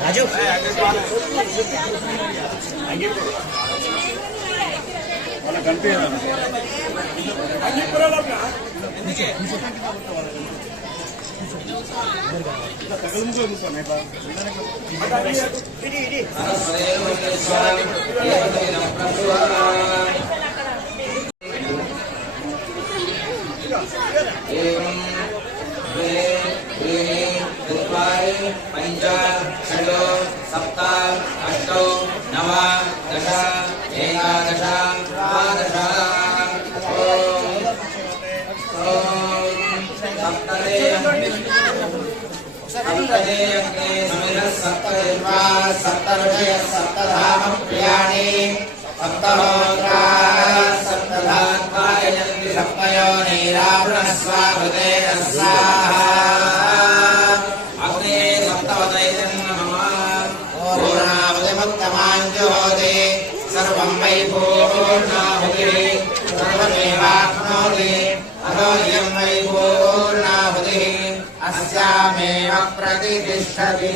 राजू पंच षड सप्त अष्ट नव दश एकादश द्वादश सप्तधाम प्रियाणि सप्तहोत्रा सप्तधात्मायन्ति सप्तयोनिरावृणस्वाभृते स्वाहा अग्ने सप्तवदैतं नमः पूर्णावतिमुक्तमाञ्जुहोति सर्वं वै पूर्णाहुतिः सर्वमेवाप्नोति अतो इयं वै पूर्णाहुतिः अस्यामेव प्रतिष्ठति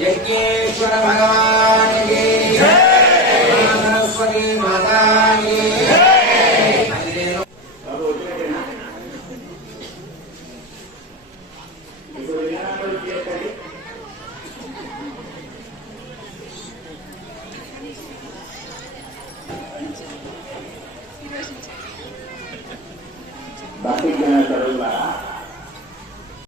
यज्ञेश्वर भगवान की जय, सरस्वती माता की Batik dengan terus